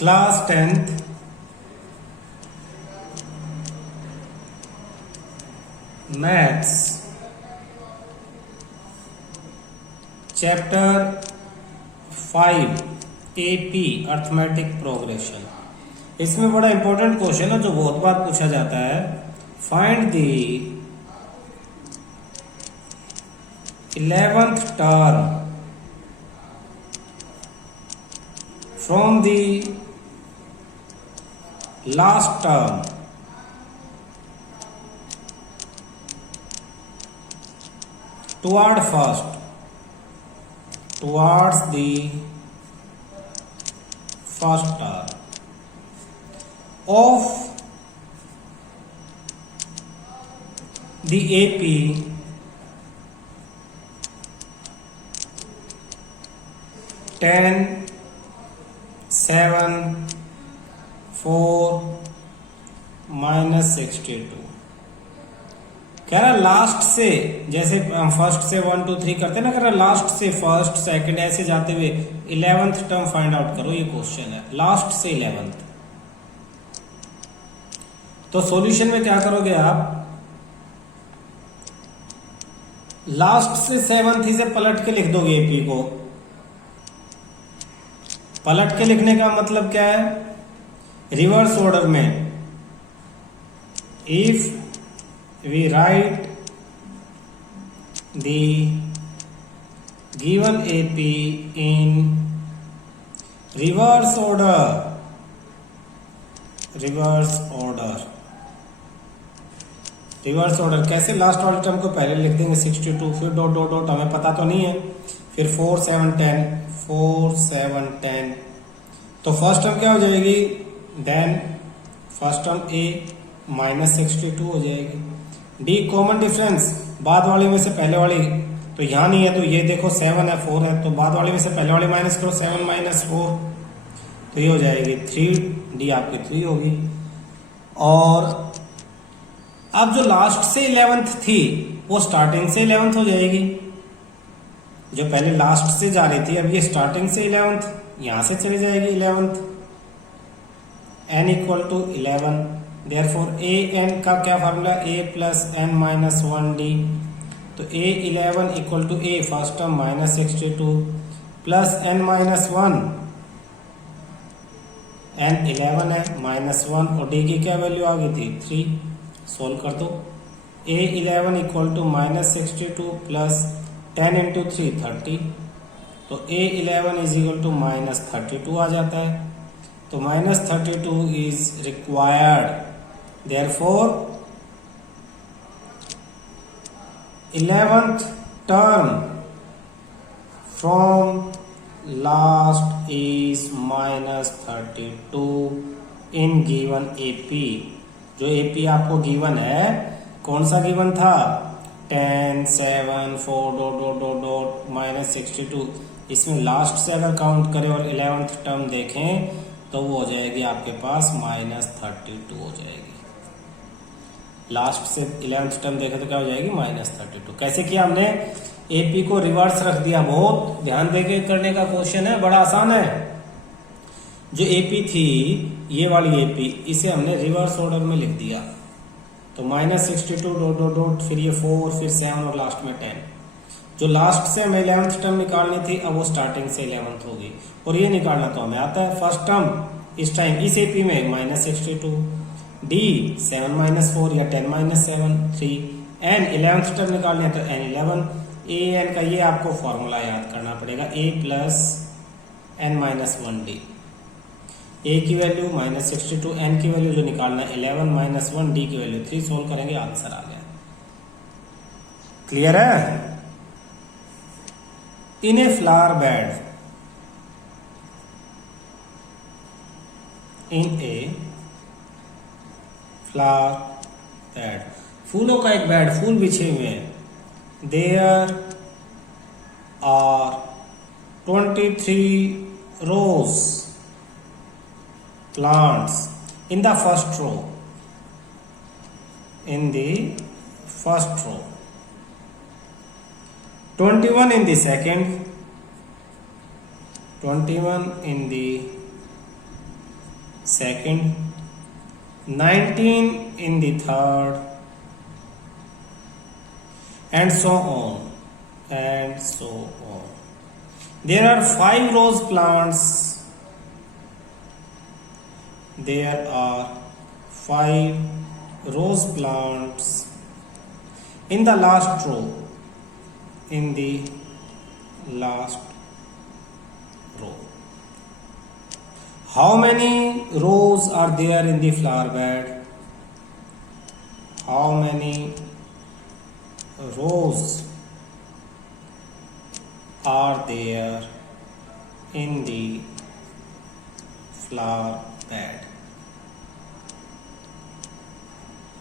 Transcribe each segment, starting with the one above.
Class 10th maths chapter 5 AP arithmetic progression. इसमें बड़ा important question है जो बहुत बार पूछा जाता है। Find the 11th term from the last term towards the first term of the AP (10, 7, 4, -62) कह रहा लास्ट से, जैसे हम फर्स्ट से 1 2 3 करते हैं ना, कह रहा लास्ट से फर्स्ट सेकंड ऐसे जाते हुए 11th टर्म फाइंड आउट करो। ये क्वेश्चन है लास्ट से 11th। तो सॉल्यूशन में क्या करोगे आप, लास्ट से 7th ही से पलट के लिख दोगे एपी को। पलट के लिखने का मतलब क्या है, रिवर्स ऑर्डर में। If we write the given AP in reverse order कैसे, लास्ट वाले टर्म को पहले लिख देंगे 62, फिर डॉट डॉट डॉट, हमें पता तो नहीं है, फिर 4 7 10 तो फर्स्ट टर्म क्या हो जाएगी, देन फर्स्ट टर्म A -62 हो जाएगी। डी कॉमन डिफरेंस, बाद वाले में से पहले वाली तो यहां नहीं है, तो ये देखो 7 है 4 है, तो बाद वाले में से पहले वाले माइनस करो, 7 - 4 तो ये हो जाएगी 3, डी आपकी 3 होगी। और अब जो लास्ट से 11th थी वो स्टार्टिंग से 11th हो जाएगी। जो पहले लास्ट से जा रही थी अब ये स्टार्टिंग से 11th, यहां से चली जाएगी 11th। n = 11, therefore a n का क्या फार्मूला, a + n - 1d। तो a 11 = a first term -62 plus n - 1, n 11 है -1 और d की क्या वैल्यू आ गई थी 3। सोल्व कर दो, a 11 = -62 प्लस 10 × 3 30, तो a 11 = -32 आ जाता है। तो -32 is required, therefore 11th term from last is -32 in given AP। जो AP आपको गिवन है, कौन सा गिवन था, 10 7 4 डॉट डॉट डॉट डॉट -62। इसमें लास्ट से अगर काउंट करें और 11th टर्म देखें तो वो हो जाएगी आपके पास -32 हो जाएगी। लास्ट से 11th टर्म देखे तो क्या हो जाएगी -32। कैसे किया हमने, एपी को रिवर्स रख दिया। बहुत ध्यान देके करने का क्वेश्चन है, बड़ा आसान है। जो एपी थी ये वाली एपी, इसे हमने रिवर्स ऑर्डर में लिख दिया। तो -62 डॉट डॉट डॉट, फिर ये 4, फिर 7 और लास्ट में 10। जो लास्ट से हमें 11th टर्म निकालनी थी अब वो स्टार्टिंग से 11th होगी, और ये निकालना तो हमें आता है। फर्स्ट टर्म इस टाइम इस एपी में -62, डी 7 - 4 या 10 - 7 3, एन 11th टर्म निकालने है तो n 11। ए एन का ये आपको फॉर्मूला याद करना पड़ेगा, a + n - 1d। a की वैल्यू -62, n की वैल्यू जो निकालना है 11 - 1, d की वैल्यू 3। सोल्व करेंगे, आंसर आ गया। क्लियर है। In a flower bed, in a flower bed, फूलों का एक बेड, फूल बिछे हुए हैं। There are 23 rose plants in the first row, in the first row, 21 in the second, 21 in the second, 19 in the third, and so on, and so on. There are 5 rose plants. There are 5 rose plants in the last row. In the last row. How many rows are there in the flower bed? How many rows are there in the flower bed?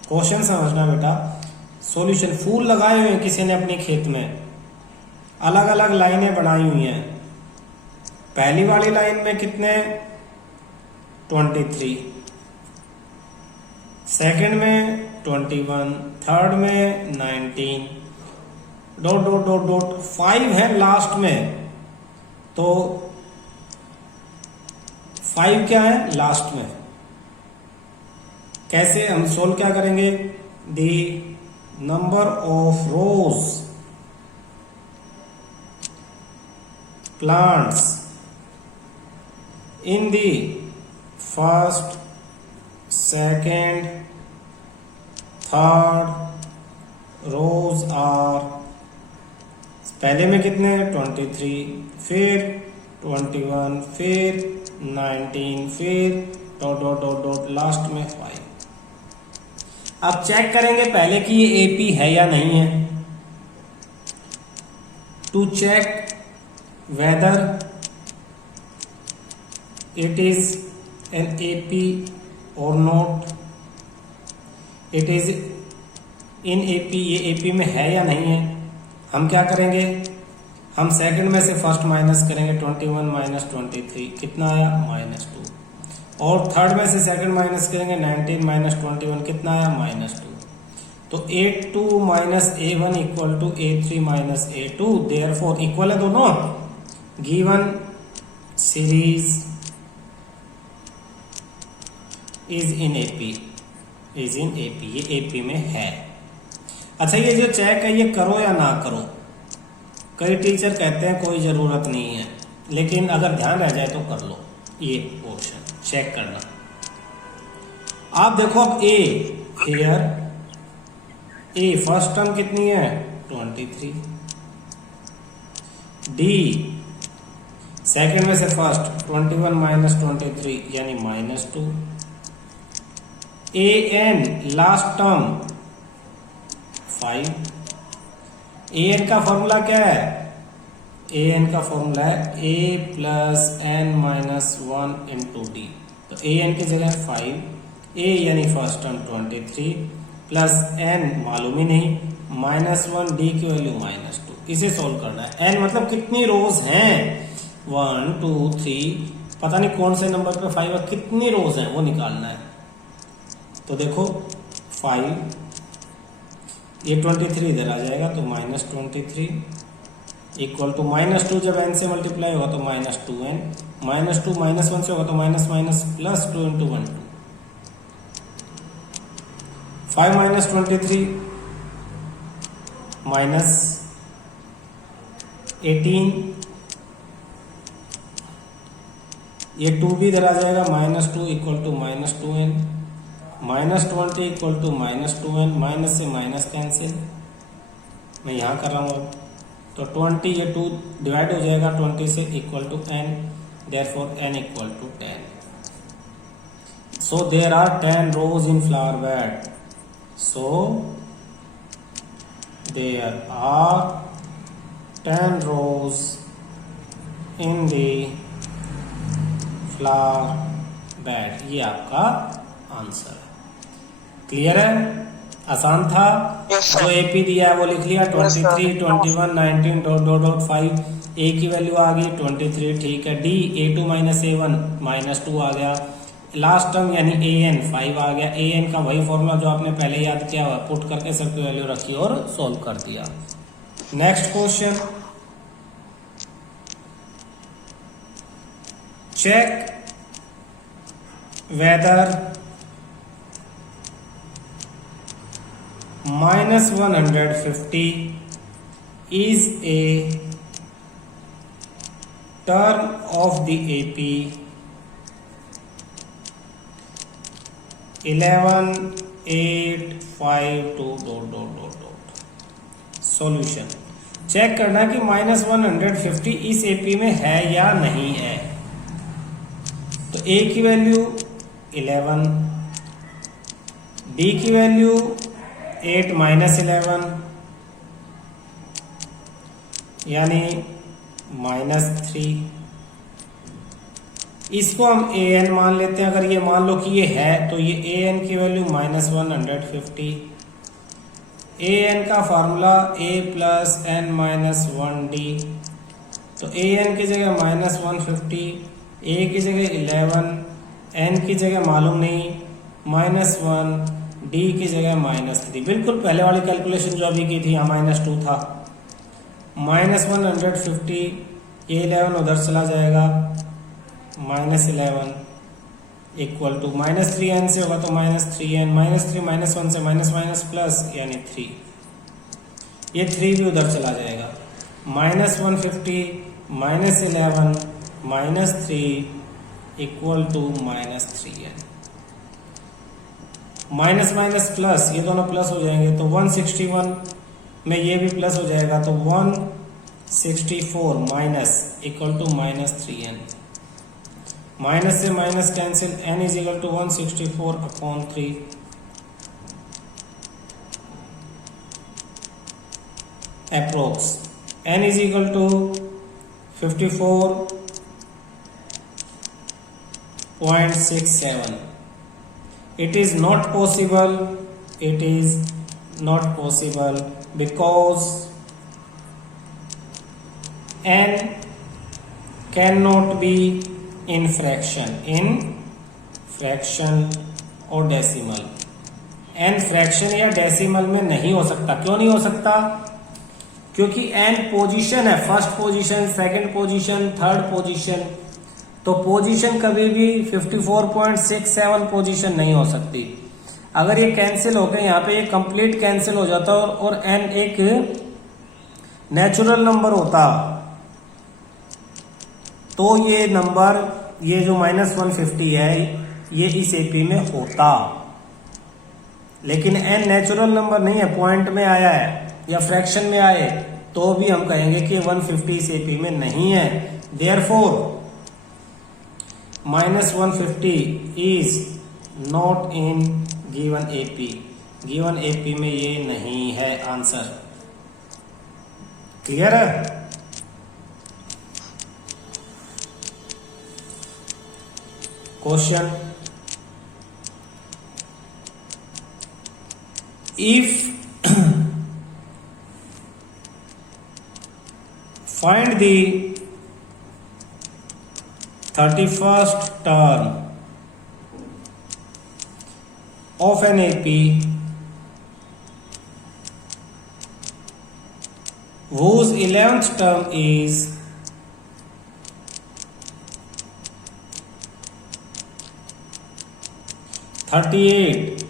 Question समझना बेटा. Solution. फूल लगाए हुए हैं किसी ने अपने खेत में, अलग अलग लाइनें बनाई हुई हैं. पहली वाली लाइन में कितने? 23, सेकंड में 21, थर्ड में 19, डॉट डॉट डॉट डॉट 5 है लास्ट में, तो 5 क्या है लास्ट में. कैसे हम सोल्व क्या करेंगे? The number of rose plants in the first, second, third rows are. पहले में कितने? 23, फिर 21, फिर 19, फिर dot dot dot dot last में 5. अब चेक करेंगे पहले कि ये एपी है या नहीं है. To check whether it is an AP और not. It is in AP. ये एपी में है या नहीं है. हम क्या करेंगे? हम सेकंड में से फर्स्ट माइनस करेंगे. 21 माइनस 23 कितना आया? -2. और थर्ड में से सेकंड माइनस करेंगे. 19 माइनस 21 कितना आया? -2. तो A2 minus A1 equal to A3 minus A2. Therefore equal है दोनों. Given series is in AP. Is in AP. ये एपी में है. अच्छा, ये जो चेक है ये करो या ना करो. कई टीचर कहते हैं कोई जरूरत नहीं है, लेकिन अगर ध्यान रह जाए तो कर लो. ये पोर्शन चेक करना. आप देखो अब ए हेयर, ए फर्स्ट टर्म कितनी है? 23. डी सेकेंड में से फर्स्ट 21 माइनस 23 यानी -2. A N last term 5. A N का फॉर्मूला क्या है? ए एन का फॉर्मूला है A plus N minus 1 into D. तो ए एन की जगह 5. ए यानी फर्स्ट टर्म 23 प्लस एन मालूम ही नहीं -1, डी की वैल्यू -2. इसे सोल्व करना है. एन मतलब कितनी रोज हैं? 1 2 3, पता नहीं कौन से नंबर पे 5 है, कितनी रोज हैं वो निकालना है. तो देखो 5, ये 23 इधर आ जाएगा तो -23 इक्वल टू -2. जब n से मल्टीप्लाई होगा तो -2n, -2 -1 से होगा तो minus minus plus 2 into 1 2. 5 minus 23 minus 18. ये 2 भी इधर आ जाएगा. -2 equal to -2n, -20 equal to -2n. Minus से माइनस कैंसिल. मैं यहाँ कर रहा हूँ. तो 20, ये 2 डिवाइड हो जाएगा 20 से, equal to n. Therefore n equal to 10. So there are 10 rows in flower bed. So there are 10 rows in the flower bed. ये आपका आंसर है. क्लियर है? आसान था. जो एपी दिया है वो लिख लिया. 23 21 19 डॉट डॉट डॉट 5. ए की वैल्यू आ गई 23. ठीक है. डी A2 माइनस A1 -2 आ गया. लास्ट टर्म यानी AN 5 आ गया. AN का वही फॉर्मूला जो आपने पहले याद किया हुआ, पुट करके सबकी वैल्यू रखी और सोल्व कर दिया. Next question. Check whether minus 150 is a term of the AP 11, 8, 5 2 ... solution check करना कि माइनस 150 इस एपी में है या नहीं है। तो ए की वैल्यू 11, बी की वैल्यू 8 माइनस 11 यानी -3। इसको हम ए एन मान लेते हैं। अगर ये मान लो कि ये है तो ये ए एन की वैल्यू -150। ए एन का formula a plus N minus 1d। तो ए एन की जगह -150, a की जगह 11, n की जगह मालूम नहीं -1, d की जगह -3। बिल्कुल पहले वाली कैलकुलेशन जो अभी की थी यहाँ -2 था। -150, ये 11 उधर चला जाएगा, -11 इक्वल टू -3n से होगा तो -3n, -3 -1 से माइनस प्लस यानी 3, ये 3 भी उधर चला जाएगा। -150 -11 -3 equal to -3n। Minus minus plus, ये दोनों प्लस हो जाएंगे तो 161 में ये भी प्लस हो जाएगा तो 164 minus equal to -3n। Minus से minus cancel, n is equal to 164/3। Approx n is equal to 54.67। it is not possible because n cannot be in fraction और डेसिमल। n फ्रैक्शन या डेसिमल में नहीं हो सकता। क्यों नहीं हो सकता? क्योंकि n पोजीशन है, first position, second position, third position. तो पोजीशन कभी भी 54.67 पोजीशन नहीं हो सकती। अगर ये कैंसिल हो गए, यहाँ पे ये कंप्लीट कैंसिल हो जाता और n एक नेचुरल नंबर होता तो ये नंबर, ये जो -150 है, ये इस एपी में होता। लेकिन n नेचुरल नंबर नहीं है, पॉइंट में आया है या फ्रैक्शन में आए तो भी हम कहेंगे कि 150 इस एपी में नहीं है। Therefore -150 is not in given AP. Given AP में ये नहीं है आंसर। क्लियर है? Question, if find the 31st term of an AP whose 11th term is 38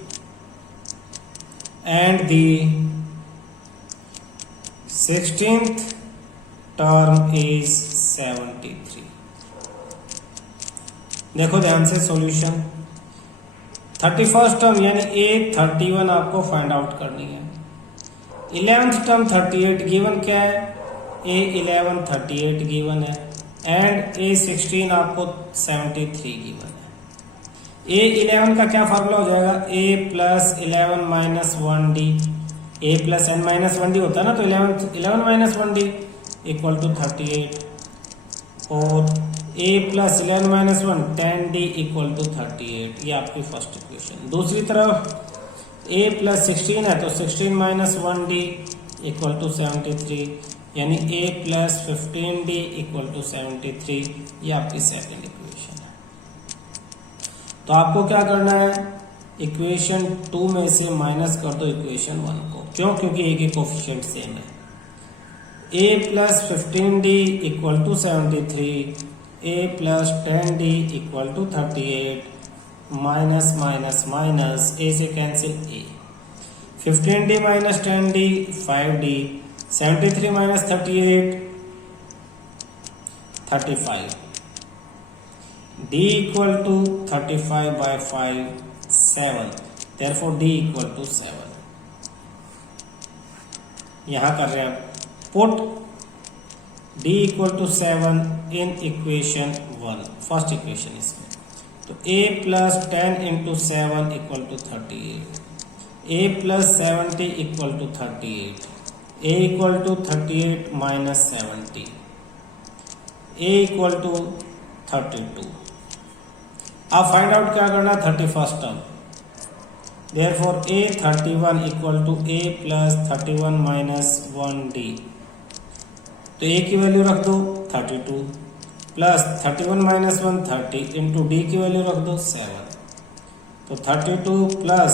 and the 16th term is 73। देखो ध्यान से सॉल्यूशन। 31st टर्म यानी A31 आपको फाइंड आउट करनी है। 11th टर्म 38 गिवन क्या है? A11 38 गिवन है एंड A16 आपको 73 गिवन है। A11 का क्या फार्मूला हो जाएगा? A plus 11 minus 1D। A plus n minus 1D होता है ना, तो 11 माइनस 1D इक्वल टू 38 और A plus 11 minus 1 10D equal to 38। ये आपकी फर्स्ट इक्वेशन। दूसरी तरफ A प्लस 16 है तो 16 माइनस 1D इक्वल टू 73 यानी A plus 15D equal to 73। ये आपकी सेकंड इक्वेशन है। तो आपको क्या करना है? इक्वेशन 2 में से माइनस कर दो इक्वेशन 1 को। क्यों? क्योंकि ए के कोफिशिएंट सेम है। A plus 15D equal to 73, A plus 10D equal to 38 minus minus minus, A से cancel A, 15d minus 10d 5d, 73 minus 38 35, d equal to 35 by 5 7, therefore d equal to 7. यहाँ कर रहे हैं put d equal to 7 in equation 1, first equation इसमें, तो a plus 10 into 7 equal to 38, a plus 70 equal to 38, a equal to 38 minus 70, a equal to 32. अब find out क्या करना, 31st term, therefore a 31 equal to a plus 31 minus 1d, तो a की value रख दो 32 plus 31 minus 1 30 into D की value रख दो 7, तो 32 प्लस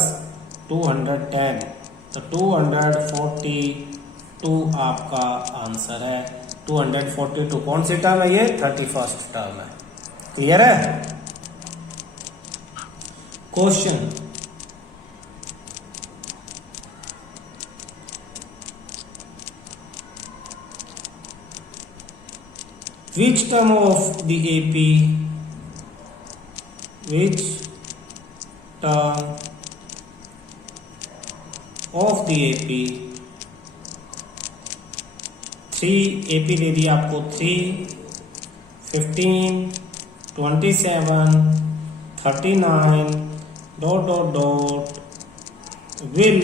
210, तो 242 आपका आंसर है। 242 कौन सी टर्म है ये, 31st टर्म है। क्लियर है। Question, which term of the AP, which term of the AP, 3 AP दे दिया आपको 3, 15, 27, 39 ... will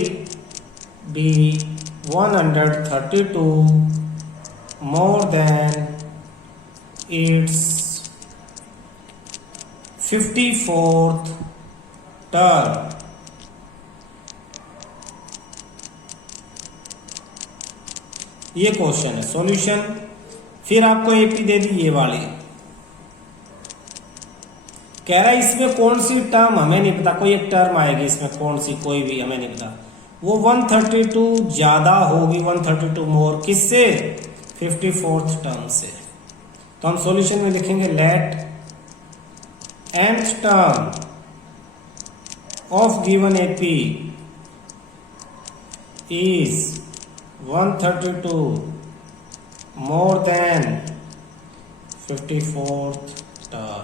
be 132 more than its 54th term. ये क्वेश्चन है। सॉल्यूशन, फिर आपको एपी दे दी ये वाली, कह रहा है इसमें कौन सी टर्म हमें नहीं पता, कोई एक टर्म आएगी इसमें, कौन सी कोई भी हमें नहीं पता, वो 132 ज्यादा होगी, 132 मोर, किससे, 54th टर्म से। तो हम सॉल्यूशन में लिखेंगे let nth term of given AP is 132 more than 54th term.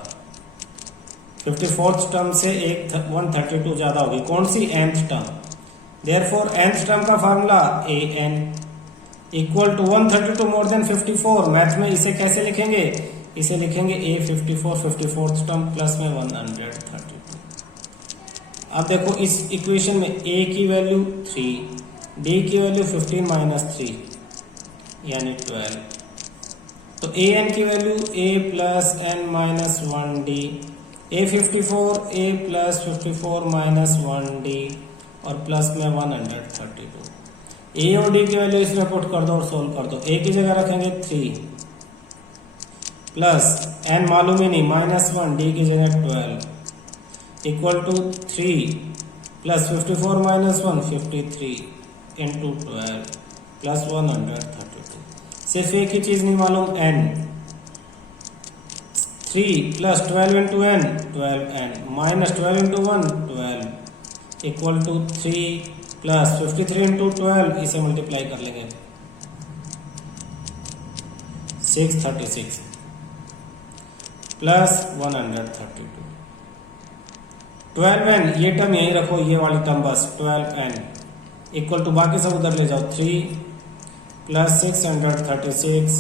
54th term से एक 132 ज्यादा होगी, कौन सी, nth term. Therefore nth term का formula an equal to 132 more than 54। Math में इसे कैसे लिखेंगे, इसे लिखेंगे a 54 54th टर्म प्लस में 132। अब देखो इस इक्वेशन में a की वैल्यू 3, d की वैल्यू 15 माइनस 3 यानी 12, तो an की value a plus n minus 1d, a 54 a plus 54 minus 1d और प्लस में 132। ए और डी की वैल्यू इसमें पुट कर दो और सोल्व कर दो। ए की जगह रखेंगे 3 प्लस एन मालूम ही नहीं -1, डी की जगह 12 equal to 3 plus 54 minus 1 53 into 12 plus 132। सिर्फ एक ही चीज नहीं मालूम, N, 3 plus 12 into N 12n minus 12 into 1 12 equal to 3 plus 53 into 12, इसे मल्टीप्लाई कर लेंगे 636 प्लस 132। 12n, ये टर्म यहीं रखो, ये वाली टर्म बस 12n इक्वल टू बाकी सब उधर ले जाओ 3 प्लस 636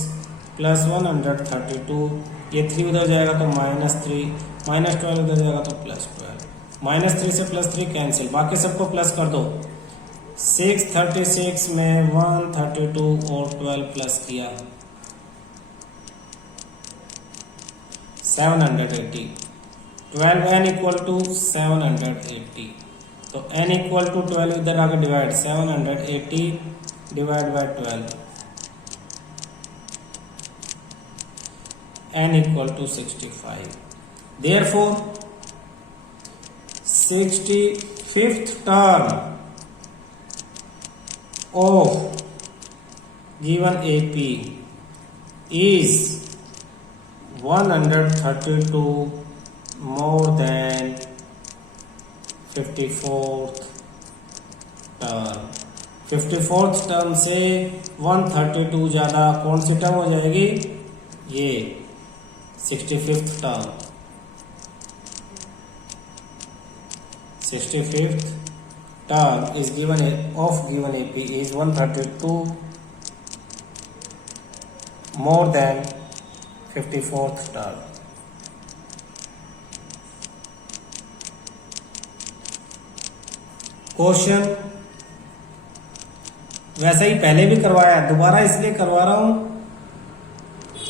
प्लस 132, ये 3 उधर जाएगा तो -3 माइनस 12 उधर जाएगा तो +12, -3 से +3 कैंसिल, बाकी सबको प्लस कर दो। 636 में 132 और 12 प्लस किया 780, 12n इक्वल टू 780, तो n इक्वल टू 12 इधर आगे divide, 780 divide by 12, n equal to 65। Therefore 65th term of given AP is 132 more than 54th term. 54th term से 132 ज़्यादा कौन सी टर्म हो जाएगी? ये 65th term. 65th term is given of given AP is 132 more than 54th term। Question वैसा ही पहले भी करवाया, दोबारा इसलिए करवा रहा हूं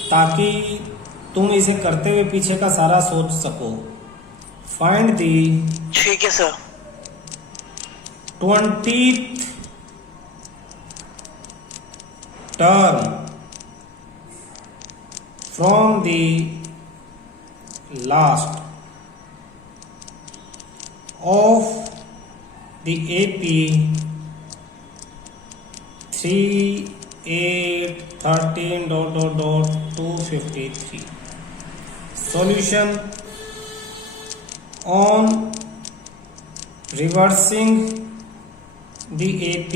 ताकि तुम इसे करते हुए पीछे का सारा सोच सको। फाइंड दी, ठीक है sir, 20th term from the last of the AP 3, 8, 13 ... 253। Solution on reversing the AP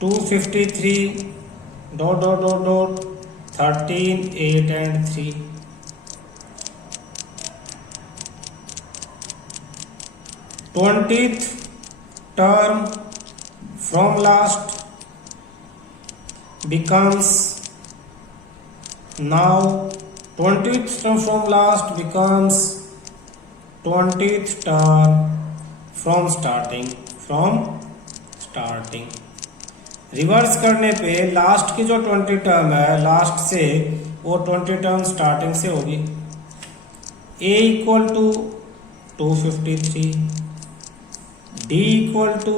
253 ... 13, 8 and 3। Twentieth term from last becomes now 20th term from last becomes 20th term from starting। Reverse करने पे last की जो 20 term है last से, वो 20 term starting से होगी। A equal to 253, D equal to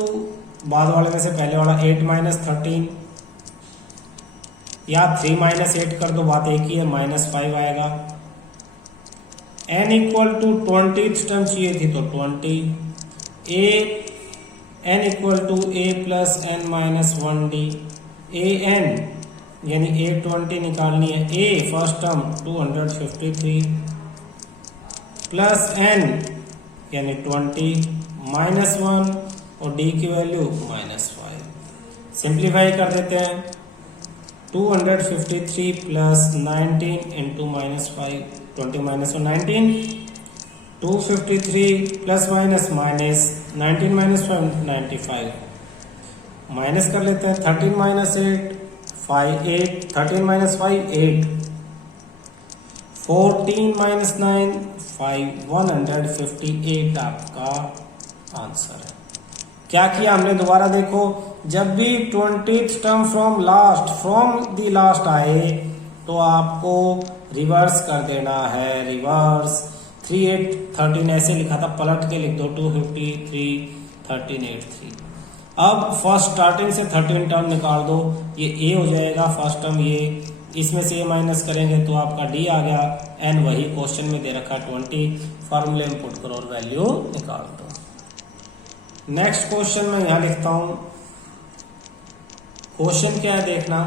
बाद वाले में से पहले वाला 8 माइनस 13, या 3 माइनस 8 कर दो, बात एक ही है, -5 आएगा। N equal to 20th term चाहिए थी तो 20। N equal to A plus N minus 1D। AN यानी A20 निकालनी है। A first term 253 plus N यानी 20 -1 और D की वैल्यू -5। सिंप्लीफाई कर देते हैं। 253 plus 19 into -5, 20 minus 19, 253 plus minus 19 minus 5, 95। Minus कर लेते हैं। 13 माइनस 8, 5, 8, 13 माइनस 5, 8, 14 माइनस 9, 5, 158 आपका आंसर है। क्या किया हमने, दोबारा देखो, जब भी 20th term from the last आए तो आपको रिवर्स कर देना है। रिवर्स 3, 8, 13 ऐसे लिखा था, पलट के लिख दो 253, 13, 8, 3। अब फर्स्ट स्टार्टिंग से 13 टर्म निकाल दो, ये A हो जाएगा फर्स्ट टर्म, ये इसमें से A माइनस करेंगे तो आपका D आ गया। N वही क्वेश्चन में दे रखा 20, फॉर्मूले में पुट करो और वैल्यू निकाल दो। नेक्स्ट क्वेश्चन मैं यहां लिखता हूं। क्वेश्चन क्या है देखना,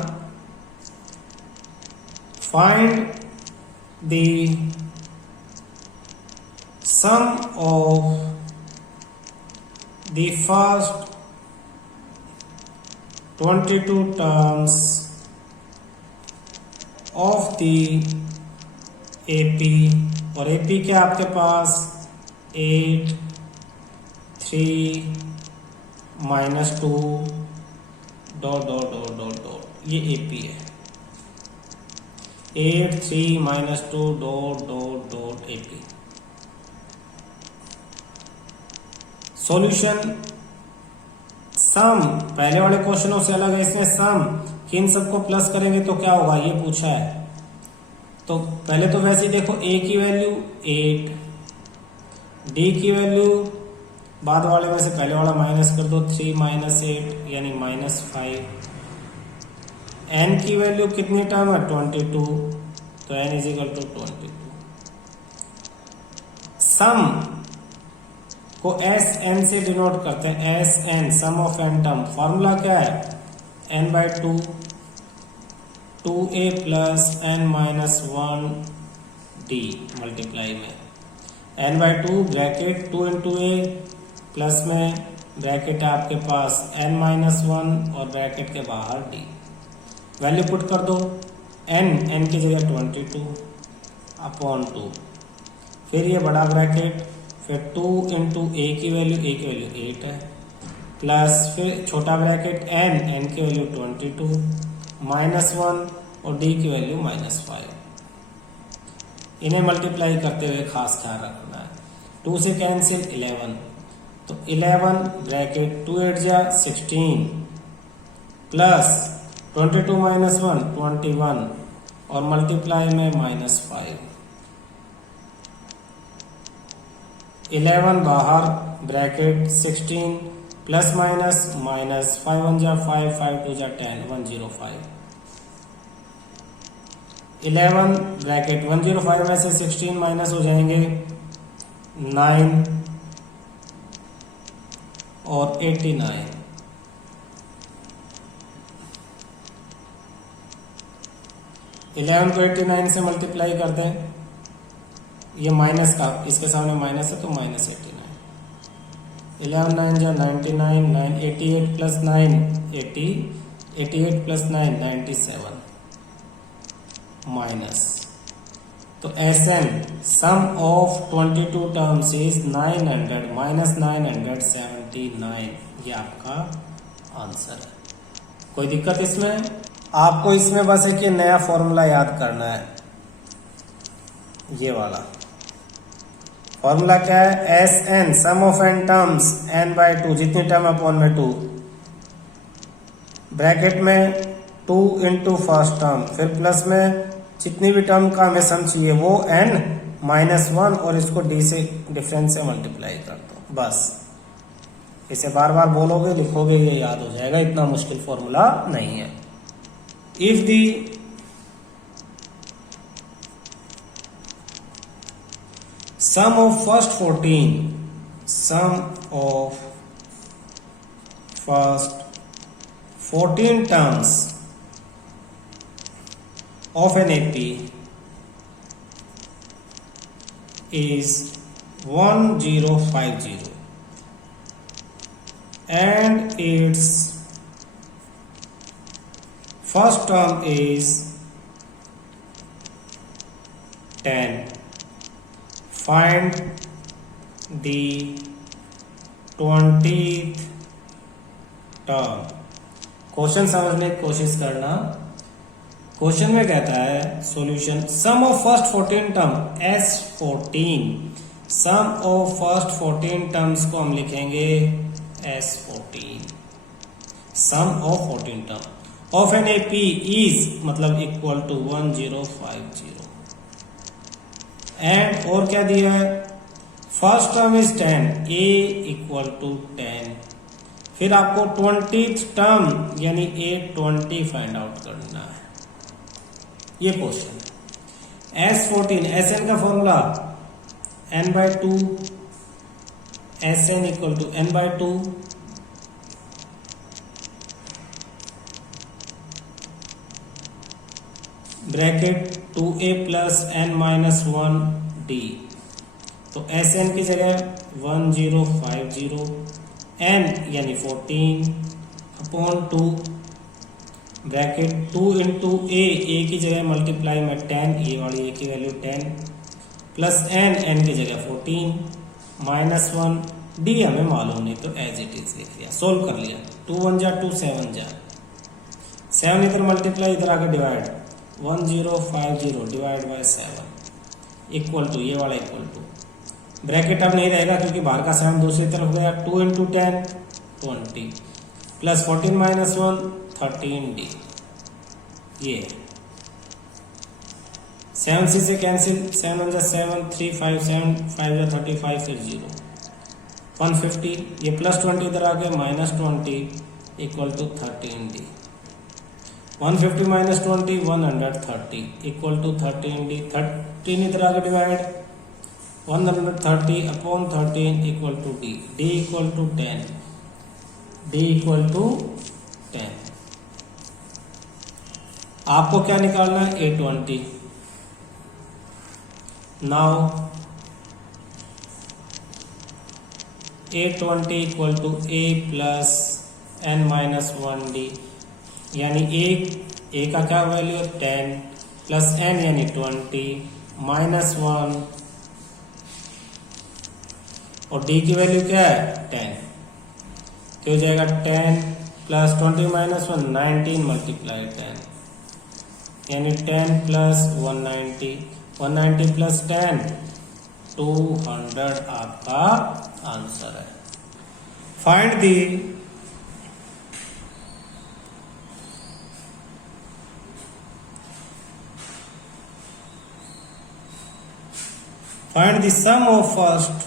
find the sum of the first 22 terms of the AP, और AP क्या आपके पास 8, 3, -2 ... ये AP है। 8, 3, -2 ... AP। सॉल्यूशन, सम पहले वाले क्वेश्चनों से अलग है, इसमें सम किन सबको प्लस करेंगे तो क्या होगा ये पूछा है। तो पहले तो वैसे ही देखो, A की वैल्यू 8, D की वैल्यू बाद वाले में से पहले वाला माइनस कर दो, 3 माइनस 8 यानी -5। N की वैल्यू कितनी टर्म है 22, तो N = 22। सम को SN से डिनोट करते हैं, SN sum of n term. Formula क्या है, n/2, 2A plus n - 1D multiply में। n by two bracket 2 into A plus में ब्रैकेट है आपके पास n माइनस वन और ब्रैकेट के बाहर d। वैल्यू पुट कर दो, n की जगह 22 अपॉन 2, फिर ये बड़ा ब्रैकेट, फिर 2 इंटू ए की वैल्यू 8 है, प्लस फिर छोटा ब्रैकेट n की वैल्यू 22 माइनस 1 और d की वैल्यू -5। इन्हें मल्टीप्लाई करते हुए खास ख्याल रखना है। 2 से कैंसिल 11, तो 11 ब्रैकेट 2 8 जा 16 प्लस 22 माइनस 1 21 और मल्टीप्लाई में -5। 11 बाहर ब्रैकेट 16 प्लस माइनस माइनस 5 1 जा 5 5 2 जा 10 105। 11 ब्रैकेट 105 में से 16 माइनस हो जाएंगे 9 और 89। इलेवन को 89 से मल्टीप्लाई करते हैं, ये माइनस का इसके सामने माइनस है तो -89। 11 9 जा 99 9 88 प्लस 9 80 88 प्लस 9 97 माइनस, तो Sn sum of 22 terms is 900 minus 979, ये आपका आंसर है। कोई दिक्कत इसमें? आपको इसमें बस एक ये नया फॉर्मूला याद करना है, ये वाला फॉर्मूला क्या है? Sn sum of n terms n by 2, जितनी टर्म अपॉन में 2, ब्रैकेट में 2 इंटू फर्स्ट टर्म, फिर प्लस में जितनी भी टर्म का हमें सम चाहिए वो n माइनस 1 और इसको d से डिफरेंस से मल्टीप्लाई कर दो। बस इसे बार बार बोलोगे लिखोगे ये याद हो जाएगा, इतना मुश्किल फॉर्मूला नहीं है। If the sum of first 14 terms of an AP is 1050 and its first term is 10. Find the 20th term. Question समझने की कोशिश करना। क्वेश्चन में कहता है solution sum of first 14 term S14, sum of first 14 terms को हम लिखेंगे S14, sum of 14 term of an AP is मतलब इक्वल टू 1050 एंड और क्या दिया है? First term is 10, A equal to 10, फिर आपको 20th टर्म यानी A20 फाइंड आउट करना है। ये क्वेश्चन S14 Sn का formula n by 2, Sn equal to n by 2 bracket 2a plus n minus 1 d, तो Sn की जगह 1050 n यानी 14 अपॉन 2 ब्रैकेट 2 इंटू a की जगह मल्टीप्लाई में 10, ये वाली a की वैल्यू 10 प्लस n की जगह 14 माइनस 1 d हमें मालूम नहीं तो एज इट इज लिख लिया, सोल्व कर लिया। 2 1 जा 2 7 जा 7 इधर मल्टीप्लाई इधर आके divide 1050 divide by 7 equal to ये वाला इक्वल टू ब्रैकेट अब नहीं रहेगा क्योंकि बाहर का 7 दूसरी तरफ गया 2 इंटू 10 20 प्लस 14 माइनस 1 13d, ये 7c से कैंसिल 7 1 7 3 5 7 5 35 फिर 0 150, ये प्लस 20 इधर आ गया minus 20 equal to 13d, 150 minus 20 130 equal to 13d, 13 इधर आगे divide 130 upon 13 equal to d, d equal to 10, d equal to 10। आपको क्या निकालना है? A20। Now A20 equal to A plus n minus 1D, यानी A का क्या वैल्यू है 10 प्लस n यानी 20 माइनस 1 और D की वैल्यू क्या है 10, तो हो जाएगा 10 प्लस 20 माइनस 1 19 मल्टीप्लाई 10 यानी 10 प्लस 190 190 प्लस 10 200 आपका आंसर है। Find the sum of first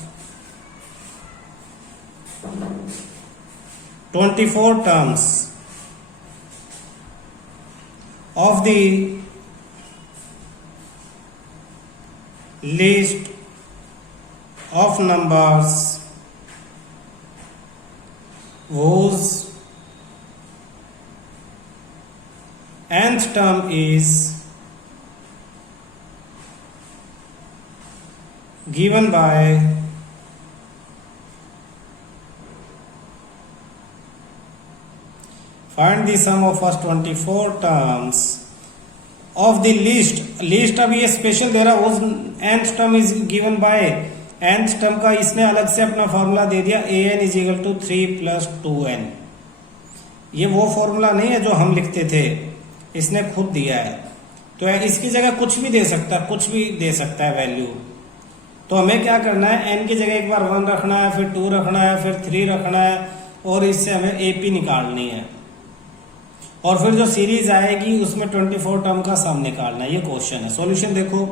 24 terms of the list of numbers whose nth term is given by find the sum of first 24 terms of the list अब ये special दे रहा उस nth term is given by nth term का इसने अलग से अपना formula दे दिया an is equal to 3 plus 2n। ये वो फॉर्मूला नहीं है जो हम लिखते थे, इसने खुद दिया है, तो इसकी जगह कुछ भी दे सकता है, कुछ भी दे सकता है वैल्यू। तो हमें क्या करना है, n की जगह एक बार 1 रखना है, फिर 2 रखना है, फिर 3 रखना है और इससे हमें AP निकालनी है और फिर जो सीरीज आएगी उसमें 24 टर्म का सम निकालना है। ये क्वेश्चन है। सॉल्यूशन देखो,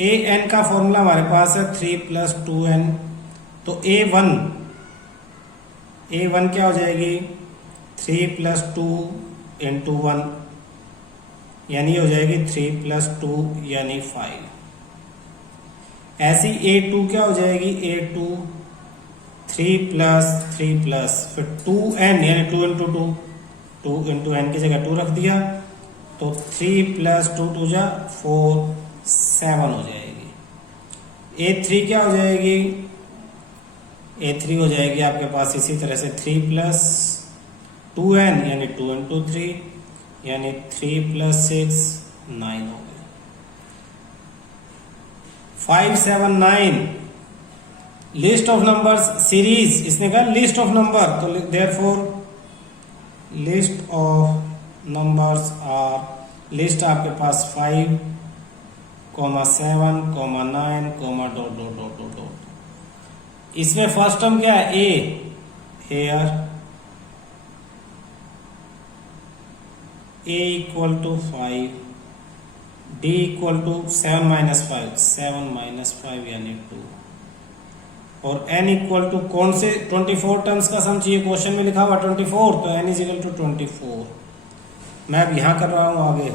an का फॉर्मूला हमारे पास है 3 प्लस 2n, तो a1 क्या हो जाएगी 3 प्लस 2 इंटू 1 यानी हो जाएगी 3 प्लस 2 यानी 5। ऐसी a2 क्या हो जाएगी a2 3 प्लस फिर 2n यानी 2 इंटू 2 इंटू n की जगह 2 रख दिया तो 3 प्लस 2 2 जा 4 7 हो जाएगी। a3 क्या हो जाएगी a3 हो जाएगी आपके पास इसी तरह से 3 प्लस 2n यानी 2 इंटू 3 यानी 3 प्लस 6 9 हो गया। 5 7 9 लिस्ट ऑफ नंबर्स सीरीज, इसने कहा लिस्ट ऑफ नंबर, तो therefore list of numbers are list आपके पास 5 7 9 dot dot dot dot dot. इसमें फर्स्ट टर्म क्या है A here a equal to 5 d equal to 7 minus 5 यानी 2 और n इक्वल टू कौन से 24 टर्म्स का सम चाहिए, क्वेश्चन में लिखा हुआ 24, तो n इज इक्वल टू 24। मैं अब यहां कर रहा हूं आगे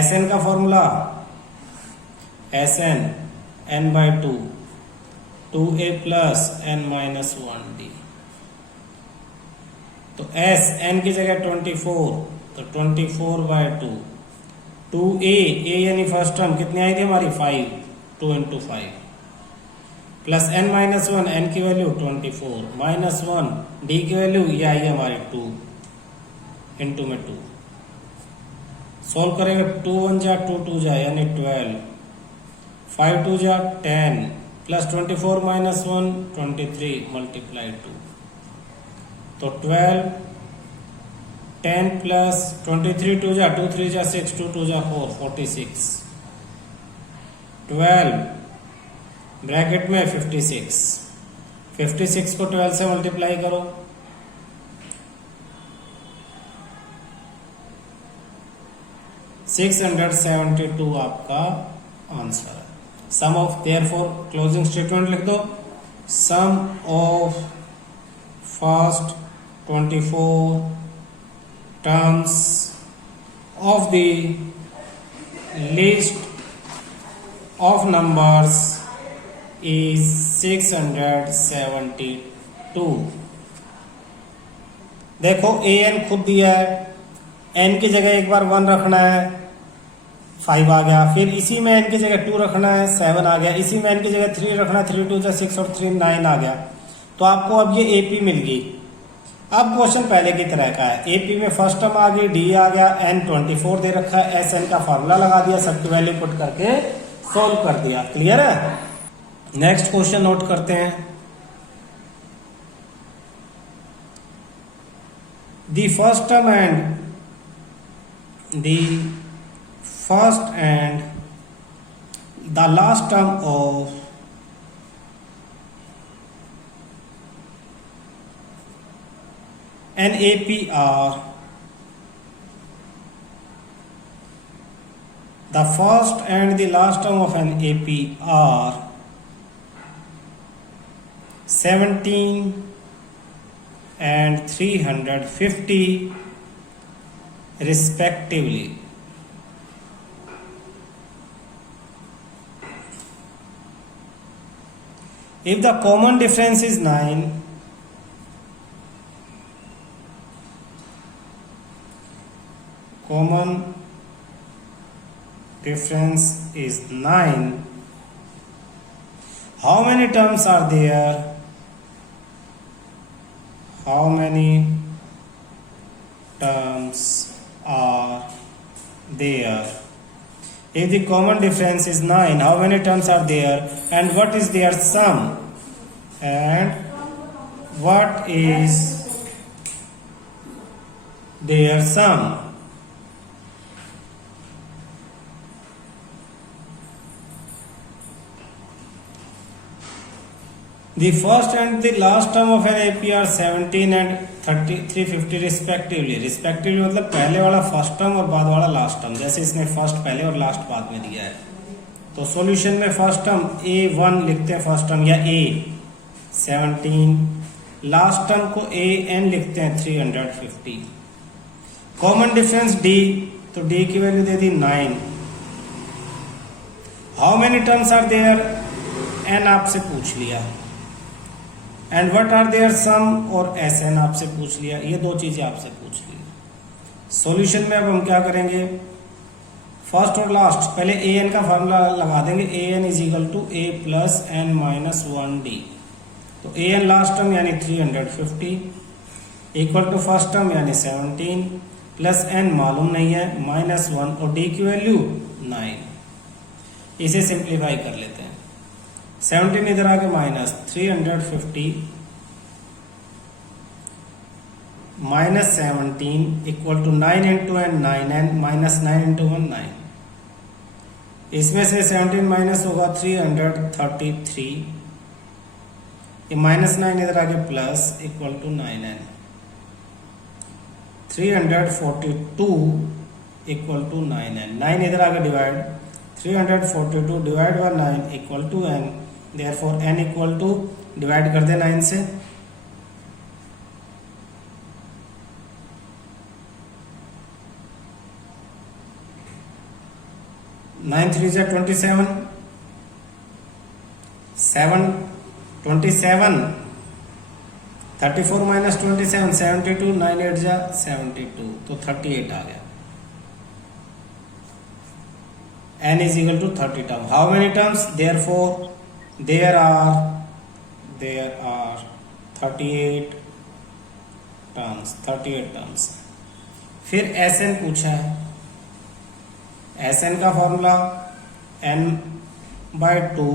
Sn का formula Sn n by 2a plus n minus 1d, तो S n की जगह 24 तो 24 बाई 2a यानी फर्स्ट टर्म कितनी आई थी हमारी 5 2 into 5 plus n minus 1 n की वैल्यू 24 माइनस 1 d की वैल्यू ये आई है हमारी 2 इंटू में 2 सॉल्व करेंगे 2 1 जा 2 2 जा यानी 12 5 2 जा 10 प्लस 24 माइनस 1 23 मल्टीप्लाई 2 तो 12 10 प्लस 23 2 जा 2 3 जा 6 2 2 जा 4 46 12 ब्रैकेट में 56 को 12 से मल्टीप्लाई करो 672 आपका आंसर है। Sum of therefore closing statement लिख दो, sum of first 24 terms of the list of numbers is 672। देखो an खुद दिया है, n की जगह एक बार 1 रखना है, 5 आ गया। फिर इसी में n की जगह 2 रखना है, 7 आ गया। इसी में n की जगह 3 रखना है, 3 2 6 और 3 9 आ गया। तो आपको अब ये AP मिल गई। अब क्वेश्चन पहले की तरह का है। AP में फर्स्ट टर्म आ गई, D आ गया, n 24 दे रखा है, SN का फार्मूला लगा दिया, सबकी वैल्यू पुट करके सॉल्व कर दिया। क्लियर है? नेक्स्ट क्वेश्चन नोट करते हैं। The first term and the last term of an AP are the first and the last term of an AP are 17 and 350 respectively. If the common difference is 9, common difference is 9, how many terms are there? How many terms are there? If the common difference is 9, how many terms are there? And what is their sum? And what is their sum? The first and the last term of an AP are 17 and 350 respectively. Respectively मतलब पहले वाला first term और बाद वाला last term. जैसे इसने first पहले और लास्ट बाद में दिया है, तो सॉल्यूशन में फर्स्ट टर्म A1 लिखते हैं, फर्स्ट टर्म, या A 17, लास्ट टर्म को AN लिखते हैं 350। कॉमन डिफरेंस D, तो D की वैल्यू दे दी 9। How many terms are there? N आपसे पूछ लिया। And what are their sum, और SN आपसे पूछ लिया। ये दो चीजें आपसे पूछ ली। सॉल्यूशन में अब हम क्या करेंगे, फर्स्ट और लास्ट, पहले AN का फार्मूला लगा देंगे। AN is equal to A plus N minus 1D। तो AN लास्ट टर्म यानी 350 इक्वल टू फर्स्ट टर्म यानी 17 प्लस N मालूम नहीं है माइनस 1, और D की वैल्यू 9। इसे सिंप्लीफाई कर लेते हैं। 17 इधर आके minus 350 minus 17 equal to 9 into n 9n minus 9 into 1 9। इसमें से 17 माइनस होगा 333, ये माइनस 9 इधर आके plus equal to 9n। 342 equal to 9n, 9 इधर आके divide, 342 divide by 9 equal to n। Therefore n equal to, divide कर दे 9 से, 9 3 जा 27, 7 27, 34 माइनस 27 72, 9 8 जा 72, तो 38 आ गया। n is equal to 30 term. How many terms? Therefore there are 38 terms, 38 terms। फिर SN पूछा है। SN का formula n by 2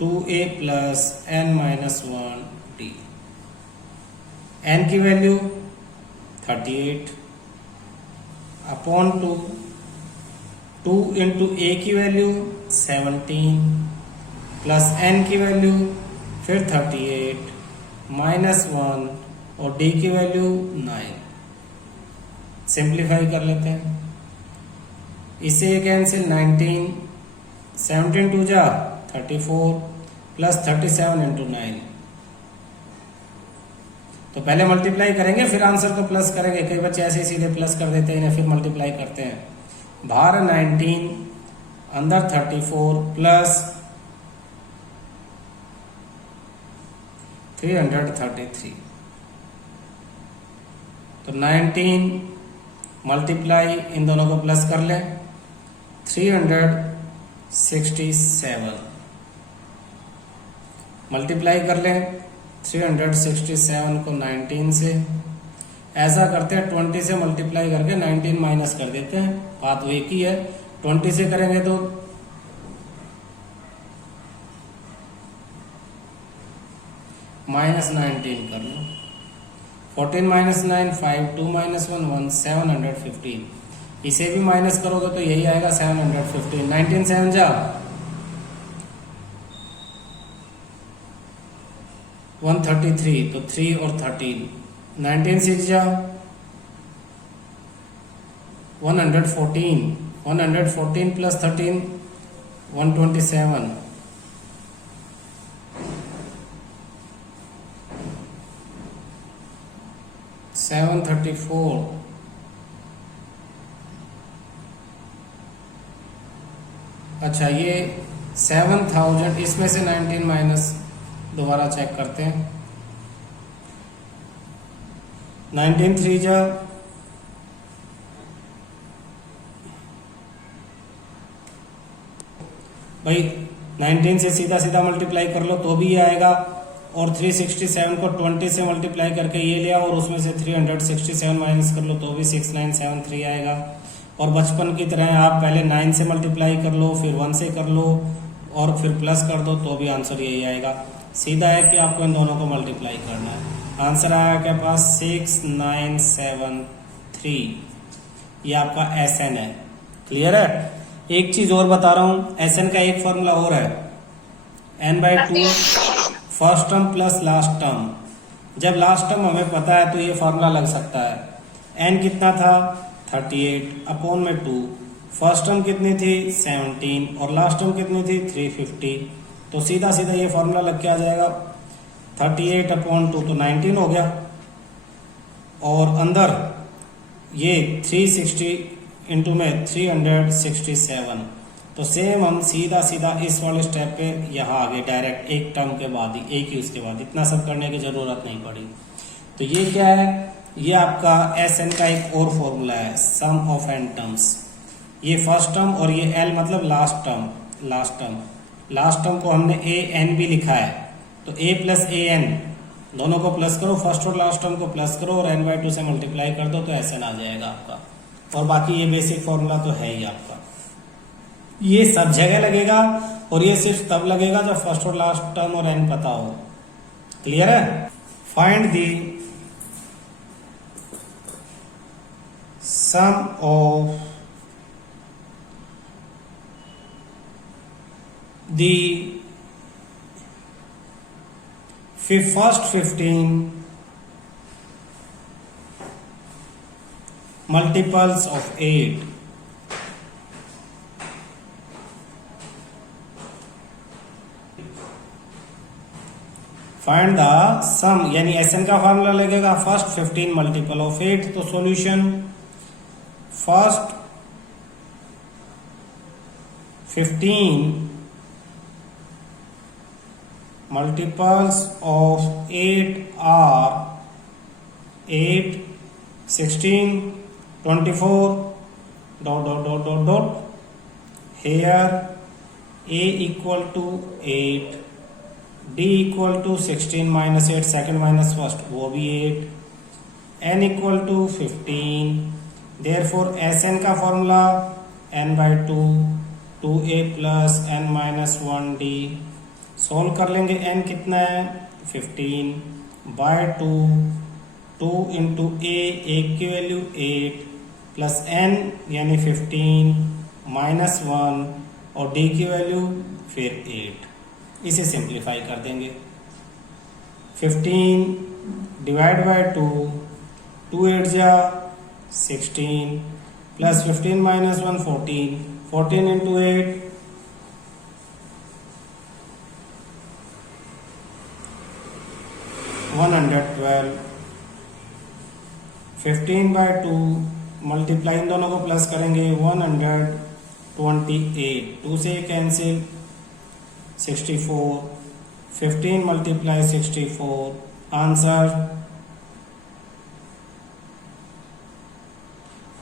2a plus n minus 1d। n की वैल्यू 38 अपॉन 2 इंटू A की वैल्यू 17 प्लस N की value फिर 38 minus 1 और D की वैल्यू 9। सिंप्लीफाई कर लेते हैं। इसे कैंसिल, 19 17 टू जा 34 प्लस 37 इंटू 9। तो पहले मल्टीप्लाई करेंगे फिर आंसर को प्लस करेंगे। कई बच्चे ऐसे सीधे प्लस कर देते हैं, फिर मल्टीप्लाई करते हैं। बाहर 19 अंदर 34 प्लस 333, तो 19 मल्टीप्लाई इन दोनों को प्लस कर लें 367 मल्टीप्लाई कर लें 367 को 19 से। ऐसा करते हैं 20 से मल्टीप्लाई करके 19 माइनस कर देते हैं, बात वो एक ही है। 20 से करेंगे तो -19 कर लो। 14 - 9 5 2 - 1 1 715। इसे भी माइनस करोगे तो यही आएगा 715। 19 7 जा 133 तो 3 और 13। 19 6 जा 114 114 प्लस 13 127। 734। अच्छा ये 7000, इसमें से 19 माइनस दोबारा चेक करते हैं। 19 3 जा भाई 19 से सीधा सीधा मल्टीप्लाई कर लो तो भी ये आएगा, और 367 को 20 से मल्टीप्लाई करके ये लिया और उसमें से 367 माइनस कर लो तो भी 6973 आएगा। और बचपन की तरह आप पहले 9 से मल्टीप्लाई कर लो, फिर 1 से कर लो और फिर प्लस कर दो तो भी आंसर यही आएगा। सीधा है कि आपको इन दोनों को मल्टीप्लाई करना है। आंसर आया क्या पास 6973। ये आपका SN है। क्लियर है। एक चीज और बता रहा हूं, SN का एक फॉर्मूला और है, n/2 first term plus last term. जब लास्ट टर्म हमें पता है तो ये फॉर्मूला लग सकता है। n कितना था 38 अपॉन में 2, फर्स्ट टर्म कितनी थी 17 और लास्ट टर्म कितनी थी 350। तो सीधा सीधा ये फॉर्मूला लग के आ जाएगा 38 अपॉन 2 तो 19 हो गया, और अंदर ये 360 इंटू में 367। तो सेम हम सीधा सीधा इस वाले स्टेप पे यहाँ आगे डायरेक्ट एक टर्म के बाद ही, एक ही उसके बाद, इतना सब करने की जरूरत नहीं पड़ी। तो ये क्या है, ये आपका SN का एक और फॉर्मूला है, सम ऑफ n टर्म्स। ये फर्स्ट टर्म और ये L मतलब लास्ट टर्म। लास्ट टर्म को हमने AN भी लिखा है, तो A प्लस AN दोनों को प्लस करो, फर्स्ट और लास्ट टर्म को प्लस करो और n/2 से मल्टीप्लाई कर दो तो SN आ जाएगा आपका। और बाकी ये बेसिक फॉर्मूला तो है ही आपका, ये सब जगह लगेगा और ये सिर्फ तब लगेगा जब फर्स्ट और लास्ट टर्म और n पता हो। क्लियर है। Find the sum of the first 15 multiples of 8। Find the sum, यानी SN का फॉर्मूला लगेगा फर्स्ट 15 मल्टीपल ऑफ 8। तो solution first 15 multiples of 8 are 8 16 24 ... here A equal to 8, D equal to 16 minus 8 second minus first वो भी 8, N equal to 15। therefore SN का formula n/2 2A plus n minus 1D। Solve कर लेंगे, n कितना है 15/2 2 into A की value 8 plus n यानी 15 minus 1 और D की वैल्यू फिर 8। इसे सिंप्लीफाई कर देंगे। 15 डिवाइड बाय 2 2 8 जा 16 plus 15 minus 1 14 14 into 8 112। 15/2 multiply in दोनों को प्लस करेंगे 128, 2 से कैंसिल 64, 15 मल्टीप्लाई 64 आंसर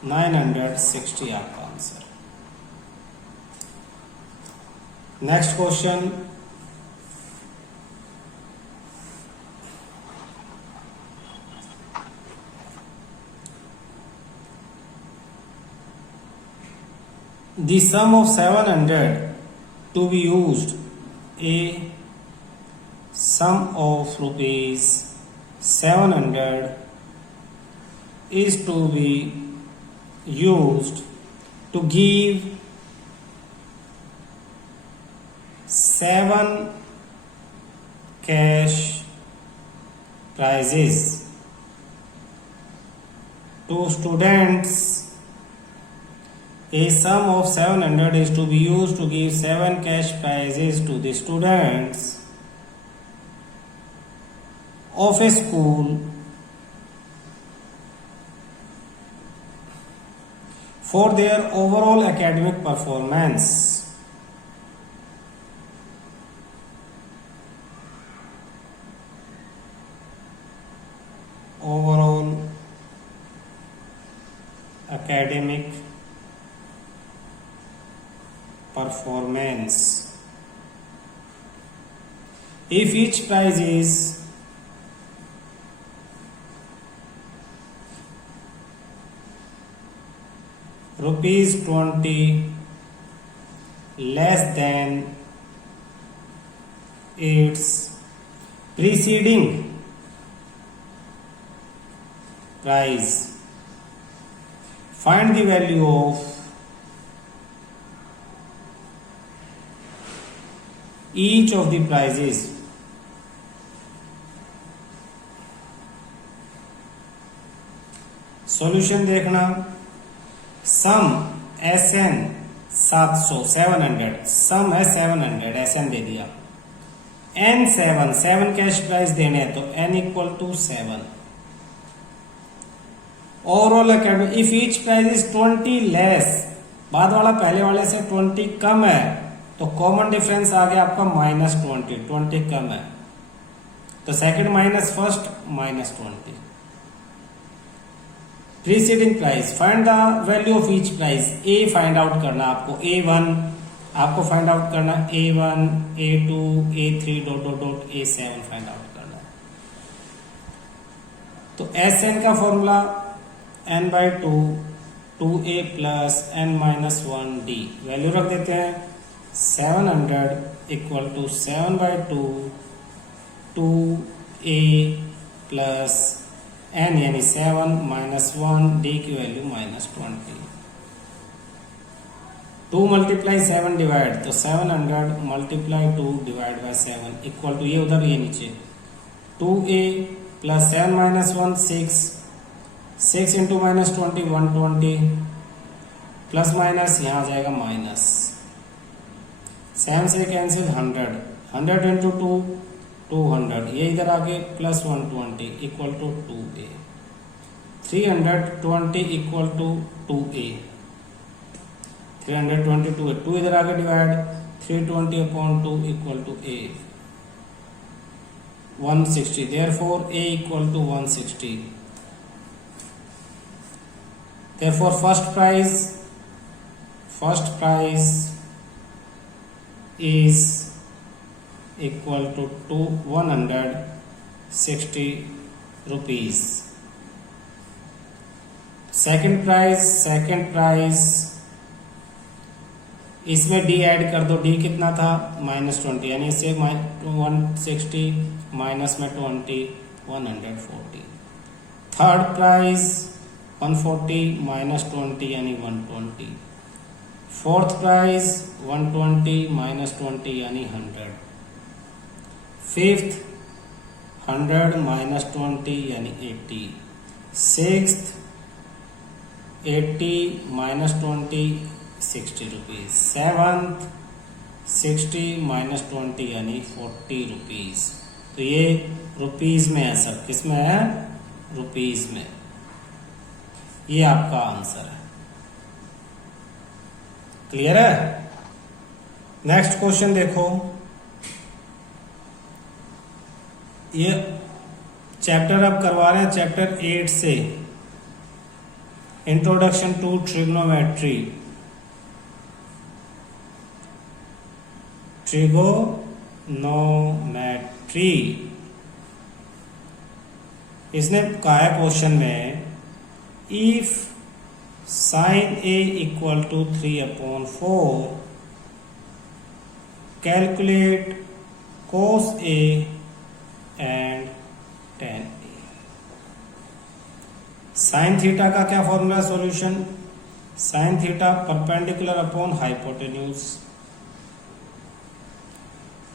960 आपका answer. Next question, the sum of 700 to be used, a sum of rupees 700 is to be used to give 7 cash prizes to students. A sum of 700 is to be used to give 7 cash prizes to the students of a school for their overall academic performance. Overall academic performance. If each prize is rupees 20 less than its preceding prize, find the value of each of the prizes. Solution देखना, सम SN 700 सम है 700, SN दे दिया, N 7 cash price देने हैं तो N equal to 7। Overall academic, if each prize is 20 less, बाद वाला पहले वाले से 20 कम है तो कॉमन डिफरेंस आ गया आपका -20, 20 कम है तो second minus first -20। Preceding price, find the value of each price. A find out करना आपको, A1 आपको फाइंड आउट करना, A1 A2 A3 ... A7 find out करना। तो SN का formula n/2 2a plus n-1d, value रख देते हैं 700 equal to 7/2 2a plus n यानी 7 -1 d की वैल्यू -20। 2 मल्टीप्लाई 7 डिवाइड, तो 700 multiply 2 divide by 7 equal to, ये उधर ये नीचे 2a plus 7 -1 6 into -20 120 plus minus यहाँ आ जाएगा माइनस, 7 से कैंसिल 100 इंटू 2 200, ये इधर आके plus 120 equal to 2a, 320 equal to 2a, 322 2 इधर आके divide, 320/2 equal to a 160, therefore a equal to 160। Therefore, first prize is equal to 160 rupees. Second prize इसमें d add कर दो, d कितना था -20, यानी इससे 160 माइनस में 20 140। थर्ड प्राइज 140 माइनस 20 यानी 120। फोर्थ प्राइज 120 माइनस 20 यानी 100। फिफ्थ 100 माइनस 20 यानी 80। Sixth 80 minus 20 60 rupees. Seventh 60 minus 20 यानी 40 रुपीज। तो ये रुपीज में है सब, किस में है? रुपीज में। ये आपका आंसर है। क्लियर है? नेक्स्ट क्वेश्चन देखो, ये चैप्टर अब करवा रहे हैं चैप्टर 8 से। Introduction to trigonometry, trigonometry. इसने कहा है क्वेश्चन में, if sine A equal to 3/4, calculate cos A and tan A. Sine theta का क्या फॉर्मूला है? Solution, sine theta perpendicular upon hypotenuse,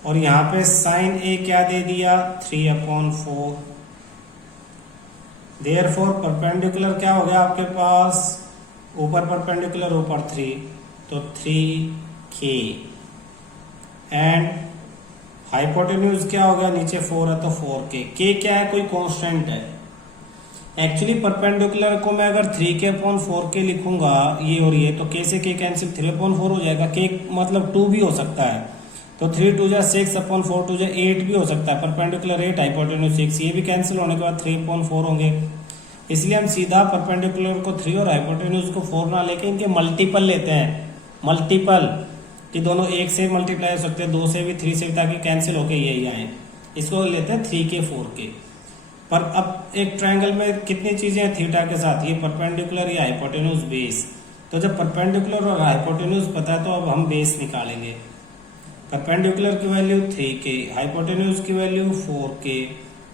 और यहां पे साइन ए क्या दे दिया? 3/4। देयरफॉर परपेंडिकुलर क्या हो गया आपके पास? ऊपर परपेंडिकुलर, ऊपर 3, तो 3k, एंड हाइपोटेन्यूज क्या हो गया? नीचे 4 है तो 4k। k क्या है? कोई कांस्टेंट है। एक्चुअली परपेंडिकुलर को मैं अगर 3k/4k लिखूंगा, ये और ये, तो k से k कैंसिल, 3/4 हो जाएगा। k मतलब 2 भी हो सकता है, तो 3 2 6/4, 2 8 भी हो सकता है। परपेंडिकुलर 8, हाइपोटेन्यूज 6, ये भी कैंसिल होने के बाद 3/4 होंगे। इसलिए हम सीधा परपेंडिकुलर को 3 और हाइपोटेन्यूज को 4 ना लेके इनके मल्टीपल लेते हैं। मल्टीपल कि दोनों 1 से मल्टीप्लाई हो सकते हैं, 2 से भी, 3 से भी, ताकि कैंसिल होके यही आए। इसको लेते हैं 3k 4k। पर अब एक ट्रायंगल में कितनी चीजें हैं थीटा के साथ? ये परपेंडिकुलर, या हाइपोटेन्यूज, बेस। तो जब परपेंडिकुलर और हाइपोटेन्यूज पता है तो अब हम बेस निकालेंगे। परपेंडिकुलर की वैल्यू 3k, हाइपोटेन्यूज की वैल्यू 4k,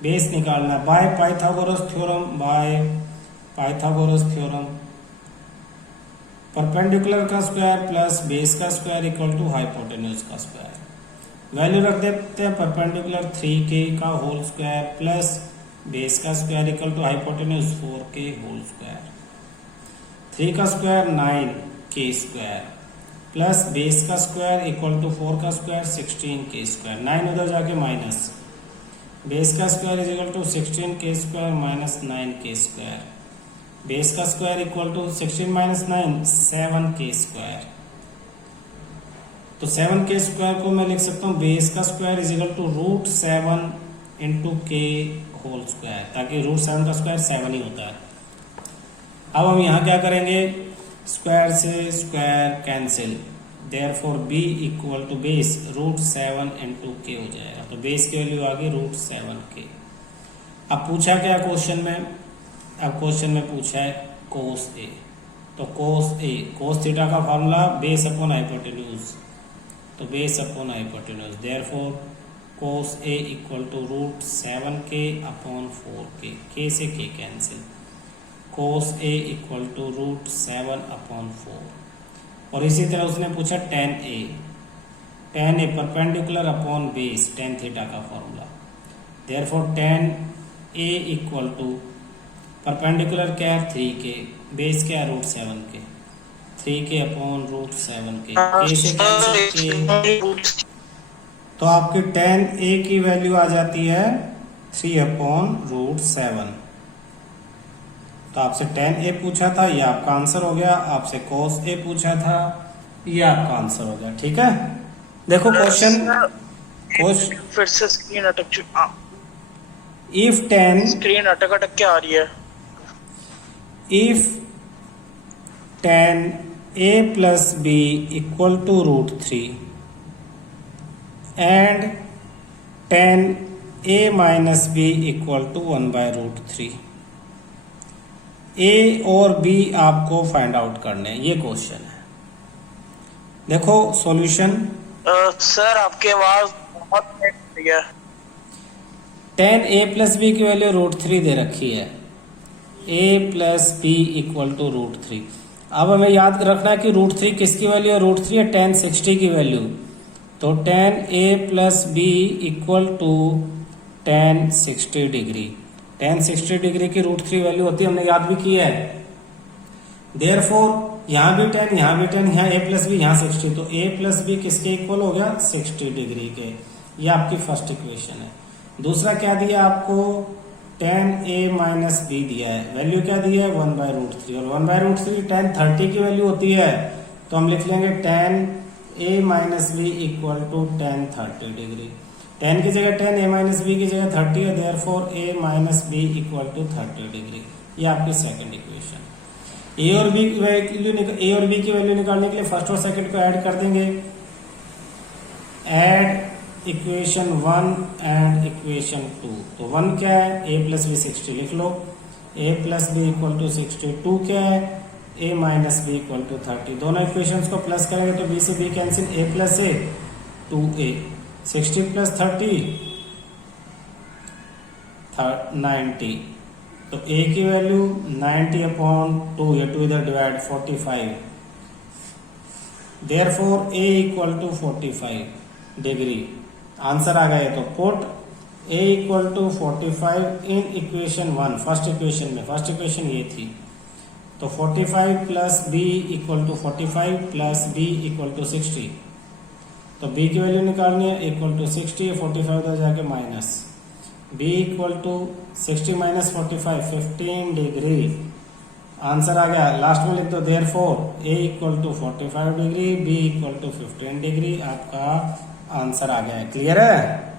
बेस निकालना by Pythagoras theorem. By Pythagoras theorem, perpendicular का स्क्वायर प्लस बेस का स्क्वायर इक्वल टू हाइपोटेन्यूज का स्क्वायर। वैल्यू रख देते हैं परपेंडिकुलर 3k का होल स्क्वायर प्लस बेस का square equal to hypotenuse 4k whole square. 3 का square 9k square plus base का स्क्वायर इक्वल टू 4 का स्क्वायर 16k स्क्वायर। 9 उधर जाके माइनस, बेस का square is equal to 16k square minus 9k square. Base का square equal to 16 minus 9 7k square. तो 7k square को मैं लिख सकता हूँ बेस का square is equal to √7 into k whole square, ताकि √7 का स्क्वायर 7 ही होता है। अब हम यहाँ क्या करेंगे? स्क्वायर से square cancel, therefore b equal to base √7 into k हो जाएगा। तो बेस की वैल्यू आ गई √7k। अब पूछा क्या क्वेश्चन में? अब क्वेश्चन में पूछा है कोस ए। तो कोस थीटा का फॉर्मूला बेस अपॉन हाइपोटेन्यूज, तो base upon hypotenuse, therefore cos A equal to √7k upon 4k, k से k cancel, cos A equal to √7 upon 4। और इसी तरह उसने पूछा tan a perpendicular upon base, tan theta का formula, therefore tan a equal to perpendicular क्या है 3k, base क्या है √7k, 3k upon √7k, k से कैंसिल, तो आपकी tan a की वैल्यू आ जाती है 3/√7। तो आपसे tan a पूछा था, ये आपका आंसर हो गया। आपसे cos a पूछा था, ये आपका आंसर हो गया। ठीक है, देखो क्वेश्चन फिर से स्क्रीन अटक चुका। इफ tan, स्क्रीन अटक के आ रही है। If tan a plus b equal to √3 and tan a minus b equal to 1/√3, a और b आपको फाइंड आउट करने हैं, ये क्वेश्चन है। देखो सॉल्यूशन, सर आपकी आवाज बहुत तेज है। tan a प्लस b की वैल्यू √3 दे रखी है, a plus b equal to √3। अब हमें याद रखना है कि √3 किसकी वैल्यू है? √3 है tan 60 की वैल्यू, तो tan a plus b equal to tan 60 degree. tan 60 degree की √3 वैल्यू होती है, हमने याद भी की है। देयरफॉर यहाँ भी tan, यहाँ भी tan, यहाँ a प्लस b, यहाँ 60, तो a प्लस b किसके इक्वल हो गया? 60 डिग्री के। ये आपकी फर्स्ट इक्वेशन है। दूसरा क्या दिया आपको? tan a माइनस b दिया है, वैल्यू क्या दी है? 1/√3, और 1/√3 tan 30 की वैल्यू होती है, तो हम लिख लेंगे tan a minus b equal to tan 30 degree. tan की जगह tan, a माइनस b की जगह 30 है, therefore a minus b equal to 30 degree. ये आपकी सेकंड इक्वेशन। ए और बी की वैल्यू निकालने के लिए फर्स्ट और सेकंड को ऐड कर देंगे। Add equation 1 and equation 2। तो 1 क्या है, a प्लस बी 60 लिख लो, a plus B equal to 60। 2 क्या है, a minus B equal to 30। दोनों इक्वेशंस को प्लस करेंगे तो b से b cancel, a plus a 2a, 60 plus 30 90। तो a की वैल्यू 90 अपॉन 2, या 2 इधर divide 45। Therefore a equal to 45 degree. Answer आ गया। तो put a equal to 45 in equation 1, first equation में। फर्स्ट इक्वेशन ये थी, तो 45 plus b equal to 45 plus b equal to 60। तो b की वैल्यू निकालनी है, इक्वल टू 60, 45 उधर जाके minus, b equal to 60 minus 45 15 degree. Answer आ गया। लास्ट में लिख दो therefore a equal to 45 degree, b equal to 15 degree. आपका आंसर आ गया है। क्लियर है?